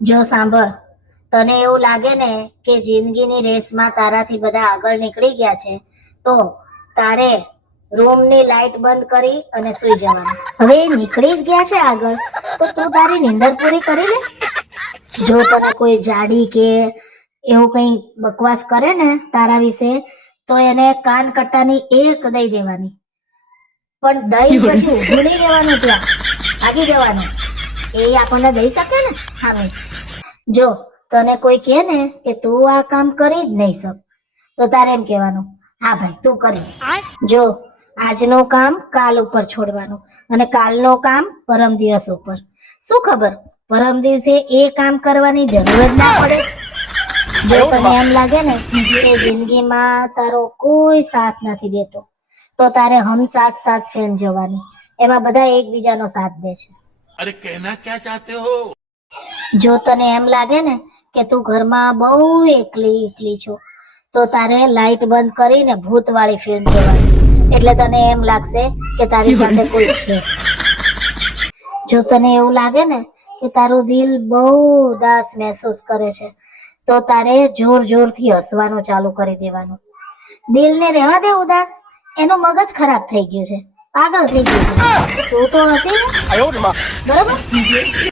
જો સાંભળ, તને એવું લાગે ને કે જિંદગીની રેસમાં તારાથી બધા આગળ નીકળી ગયા છે, તો તારે રૂમની લાઈટ બંધ કરી અને સૂઈ જવાનું. હવે એ નીકળી જ ગયા છે આગળ, તો તું તારી નીંદર પૂરી કરી લે. જો તને કોઈ જાડી કે એવું કઈ બકવાસ કરે ને તારા વિશે, તો એને કાન કટ્ટાની એક દઈ દેવાની. પણ દઈ પછી ઊભું નહીં રહેવાનું, ત્યાં ભાગી જવાનું. એ આપણને દઈ શકે ને હામે. જો તને કોઈ કહે ને કે તું આ કામ કરી જ નહીં શક, તો તારે એમ કહેવાનું, હા ભાઈ તું કરી લે. જો આજનું કામ કાલ ઉપર છોડવાનું અને કાલનું કામ પરમ દિવસ ઉપર. શું ખબર પરમ દિવસે એ કામ કરવાની જરૂર જ ના પડે. જો તને એમ લાગે ને કે જિંદગીમાં તારો કોઈ સાથ નથી દેતો, તો તારે હમ સાથ સાથ ફિલ્મ જોવાની. એમાં બધા એકબીજાનો સાથ દે છે. अरे कहना क्या चाहते हो? જો તને એમ લાગે ને કે તું ઘરમાં બહુ એકલી છો, તો તારે લાઈટ બંધ કરીને ભૂતવાળી ફિલ્મ જોવાની. એટલે તને એમ લાગશે કે તારી સાથે કોઈ છે. જો તને એવું લાગે ને કે તારું દિલ બહુ ઉદાસ મહેસૂસ કરે છે, તો તારે જોર જોરથી હસવાનું ચાલુ કરી દેવાનું. દિલને રહેવા દે ઉદાસ, એનું મગજ ખરાબ થઈ ગયું છે, પાગલ થઈ ગયું છે. તું તો હસી ને, બરોબર?